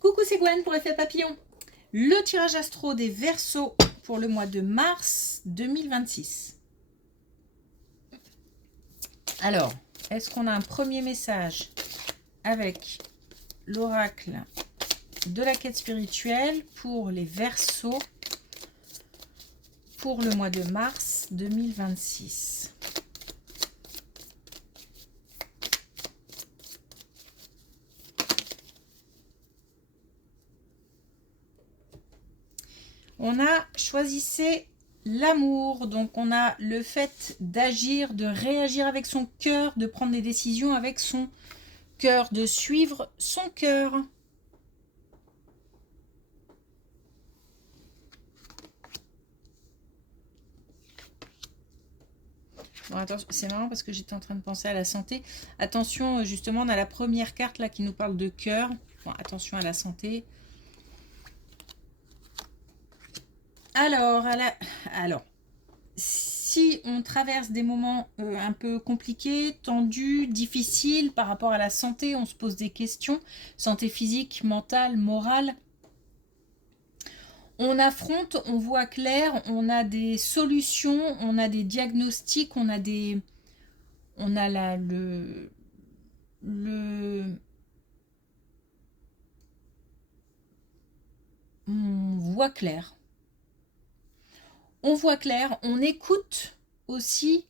Coucou, c'est Gwen pour Effet Papillon. Le tirage astro des Verseaux pour le mois de mars 2026. Alors, est-ce qu'on a un premier message avec l'oracle de la quête spirituelle pour les Verseaux pour le mois de mars 2026? On a choisissé l'amour, donc on a le fait d'agir, de réagir avec son cœur, de prendre des décisions avec son cœur, de suivre son cœur. Bon, attention, c'est marrant parce que j'étais en train de penser à la santé. Attention, justement, on a la première carte là qui nous parle de cœur. Bon, attention à la santé. Alors, si on traverse des moments un peu compliqués, tendus, difficiles par rapport à la santé, on se pose des questions, santé physique, mentale, morale, on affronte, on voit clair, on a des solutions, on a des diagnostics, on a là on voit clair. On voit clair, on écoute aussi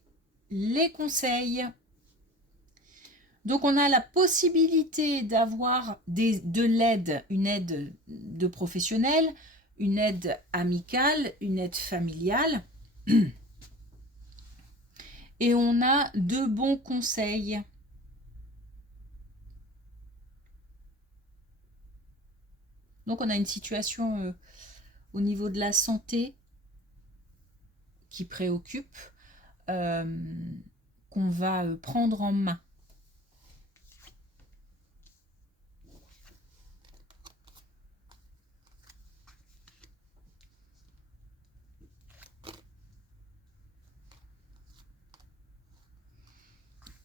les conseils. Donc on a la possibilité d'avoir de l'aide, une aide de professionnels, une aide amicale, une aide familiale. Et on a de bons conseils. Donc on a une situation au niveau de la santé qui préoccupe, qu'on va prendre en main.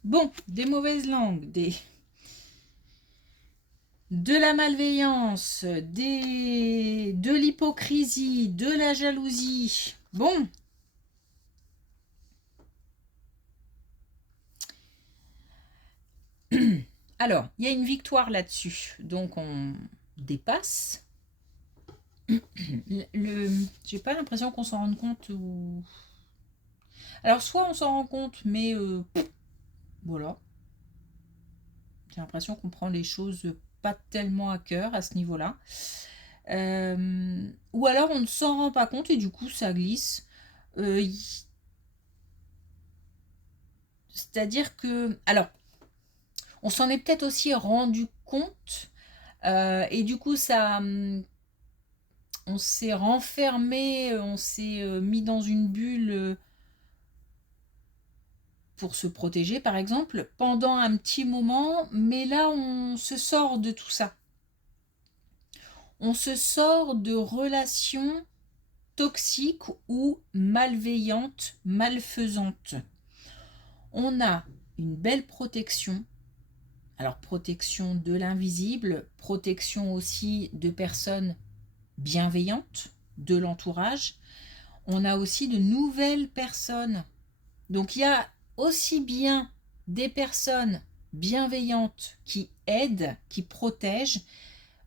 Bon, des mauvaises langues, de la malveillance, de l'hypocrisie, de la jalousie. Bon. Alors, il y a une victoire là-dessus. Donc, on dépasse. J'ai pas l'impression qu'on s'en rende compte. Alors, soit on s'en rend compte, mais voilà. J'ai l'impression qu'on prend les choses pas tellement à cœur à ce niveau-là. Ou alors on ne s'en rend pas compte et du coup ça glisse. C'est-à-dire que... Alors, on s'en est peut-être aussi rendu compte et du coup ça... on s'est renfermé, on s'est mis dans une bulle pour se protéger par exemple pendant un petit moment, mais là on se sort de tout ça. On se sort de relations toxiques ou malveillantes, malfaisantes. On a une belle protection. Alors protection de l'invisible, protection aussi de personnes bienveillantes, de l'entourage. On a aussi de nouvelles personnes. Donc il y a aussi bien des personnes bienveillantes qui aident, qui protègent,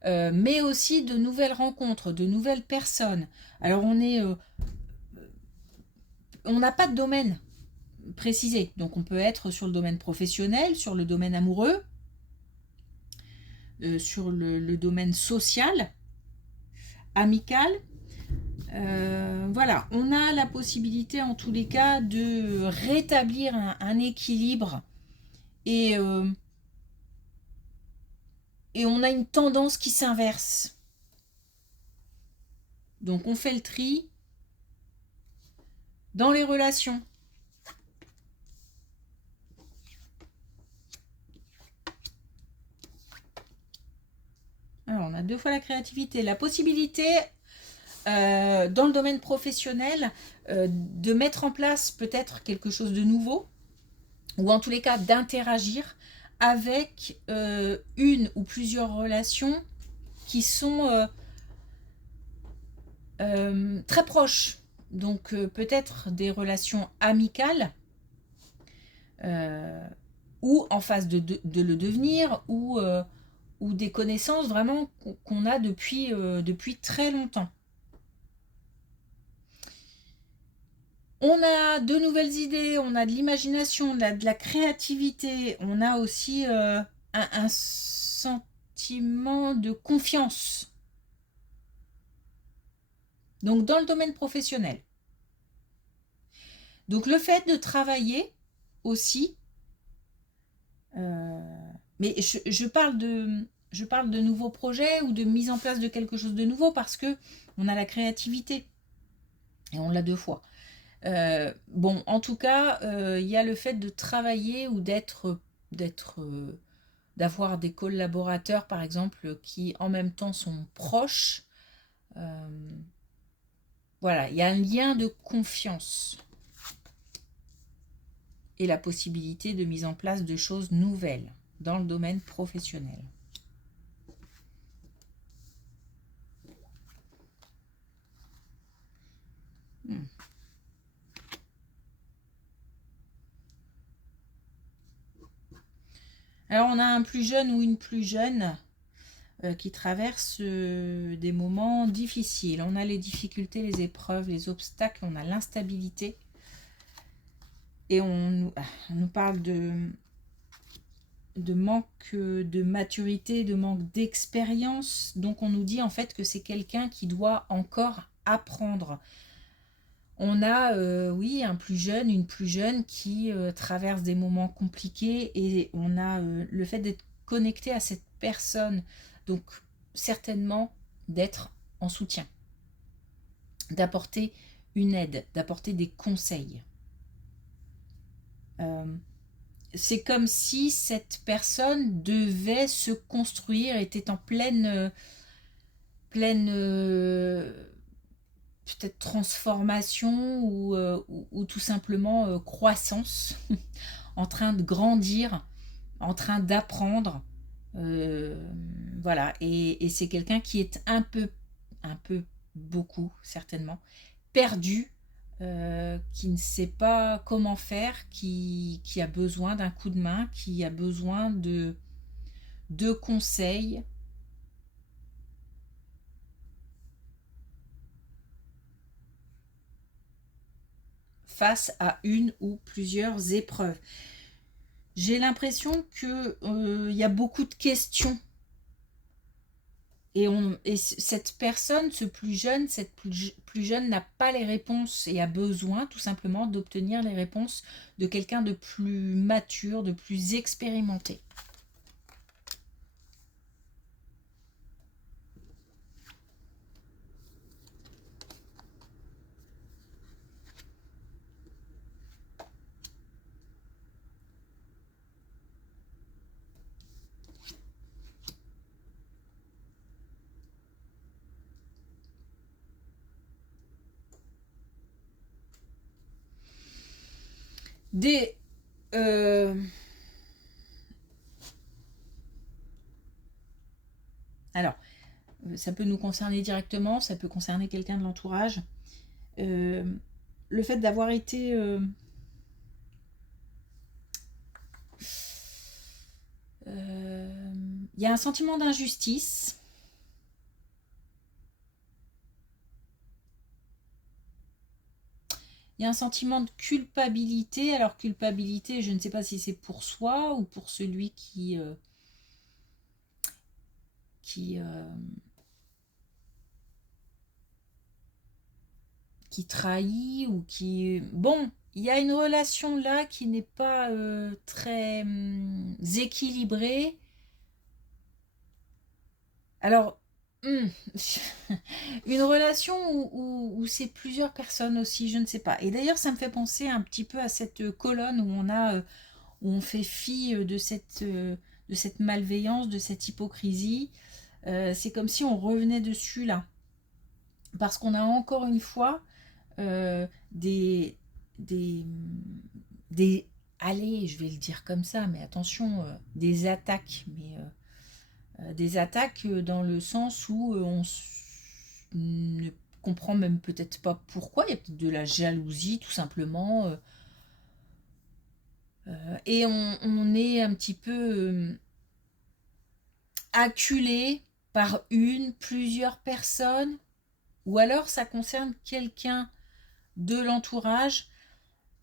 mais aussi de nouvelles rencontres, de nouvelles personnes. Alors on n'a pas de domaine précisé, donc on peut être sur le domaine professionnel, sur le domaine amoureux, sur le domaine social, amical. Voilà, on a la possibilité en tous les cas de rétablir un équilibre et on a une tendance qui s'inverse. Donc on fait le tri dans les relations. Alors on a 2 fois la créativité, la possibilité dans le domaine professionnel de mettre en place peut-être quelque chose de nouveau, ou en tous les cas d'interagir avec une ou plusieurs relations qui sont très proches. Donc peut-être des relations amicales ou en phase de le devenir ou des connaissances vraiment qu'on a depuis très longtemps. On a de nouvelles idées, on a de l'imagination, on a de la créativité, on a aussi un sentiment de confiance. Donc dans le domaine professionnel. Donc le fait de travailler aussi, mais je parle de nouveaux projets ou de mise en place de quelque chose de nouveau parce que on a la créativité et on l'a 2 fois. Bon, en tout cas, il y a le fait de travailler ou d'avoir des collaborateurs, par exemple, qui en même temps sont proches. Voilà, il y a un lien de confiance et la possibilité de mise en place de choses nouvelles dans le domaine professionnel. Alors on a un plus jeune ou une plus jeune qui traverse des moments difficiles. On a les difficultés, les épreuves, les obstacles, on a l'instabilité. Et on nous parle de manque de maturité, de manque d'expérience. Donc on nous dit en fait que c'est quelqu'un qui doit encore apprendre. On a, oui, un plus jeune, une plus jeune qui traverse des moments compliqués et on a le fait d'être connecté à cette personne. Donc certainement d'être en soutien, d'apporter une aide, d'apporter des conseils. C'est comme si cette personne devait se construire, était en pleine peut-être transformation ou tout simplement croissance, en train de grandir, en train d'apprendre. Voilà, et c'est quelqu'un qui est un peu, beaucoup certainement, perdu, qui ne sait pas comment faire, qui a besoin d'un coup de main, qui a besoin de conseils. Face à une ou plusieurs épreuves. J'ai l'impression que y a beaucoup de questions. Et cette personne, ce plus jeune, cette plus jeune n'a pas les réponses et a besoin tout simplement d'obtenir les réponses de quelqu'un de plus mature, de plus expérimenté. Des alors, ça peut nous concerner directement, ça peut concerner quelqu'un de l'entourage. Le fait d'avoir été il y a un sentiment d'injustice. Il y a un sentiment de culpabilité. Alors culpabilité, je ne sais pas si c'est pour soi ou pour celui qui trahit ou qui... Bon, il y a une relation là qui n'est pas très équilibrée. Alors, une relation où c'est plusieurs personnes aussi, je ne sais pas. Et d'ailleurs, ça me fait penser un petit peu à cette colonne où où on fait fi de cette malveillance, de cette hypocrisie. C'est comme si on revenait dessus là. Parce qu'on a encore une fois des, allez, je vais le dire comme ça, mais attention, des attaques, mais Des attaques dans le sens où ne comprend même peut-être pas pourquoi. Il y a peut-être de la jalousie tout simplement. Et on est un petit peu acculé par plusieurs personnes, ou alors ça concerne quelqu'un de l'entourage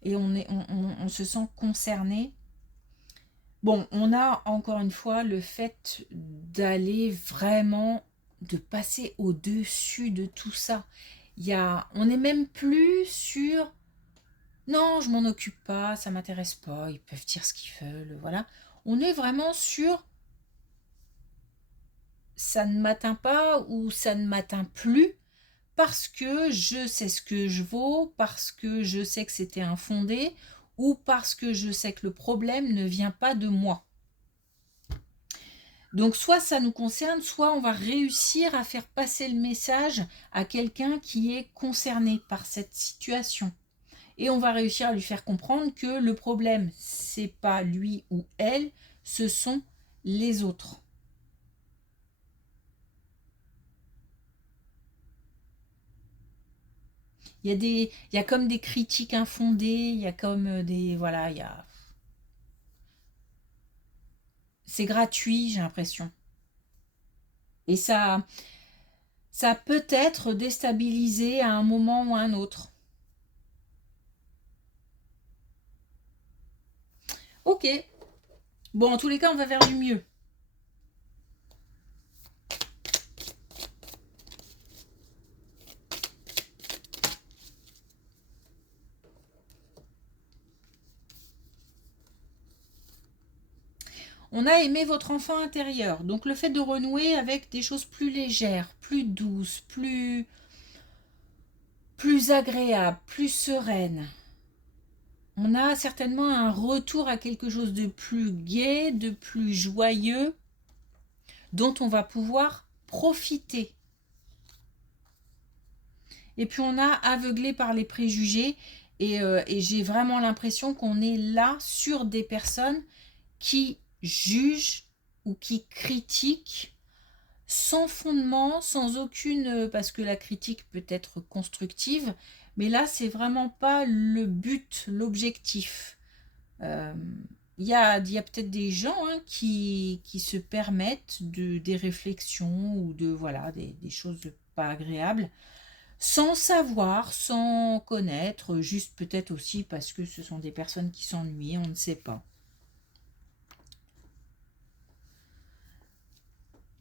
et on se sent concerné. Bon, on a encore une fois le fait d'aller vraiment, de passer au-dessus de tout ça. On n'est même plus sur non, je m'en occupe pas, ça m'intéresse pas, ils peuvent dire ce qu'ils veulent, voilà. On est vraiment sur ça ne m'atteint pas ou ça ne m'atteint plus parce que je sais ce que je vaux, parce que je sais que c'était infondé ou parce que je sais que le problème ne vient pas de moi. Donc soit ça nous concerne, soit on va réussir à faire passer le message à quelqu'un qui est concerné par cette situation. Et on va réussir à lui faire comprendre que le problème, c'est pas lui ou elle, ce sont les autres. Il y a comme des critiques infondées, il y a comme des, voilà, c'est gratuit, j'ai l'impression. Et ça peut être déstabilisé à un moment ou à un autre. Ok. Bon, en tous les cas, on va vers du mieux. On a aimé votre enfant intérieur. Donc le fait de renouer avec des choses plus légères, plus douces, plus agréables, plus sereines. On a certainement un retour à quelque chose de plus gai, de plus joyeux, dont on va pouvoir profiter. Et puis on a aveuglé par les préjugés et j'ai vraiment l'impression qu'on est là sur des personnes qui jugent ou qui critiquent sans fondement, sans aucune, parce que la critique peut être constructive, mais là c'est vraiment pas le but, l'objectif. Il y a peut-être des gens qui se permettent des réflexions ou voilà, des choses pas agréables sans savoir, sans connaître, juste peut-être aussi parce que ce sont des personnes qui s'ennuient, on ne sait pas.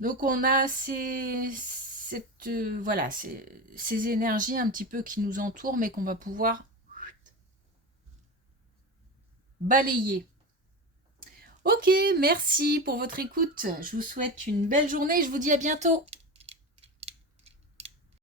Donc on a voilà, ces énergies un petit peu qui nous entourent, mais qu'on va pouvoir balayer. Ok, merci pour votre écoute. Je vous souhaite une belle journée. Je vous dis à bientôt.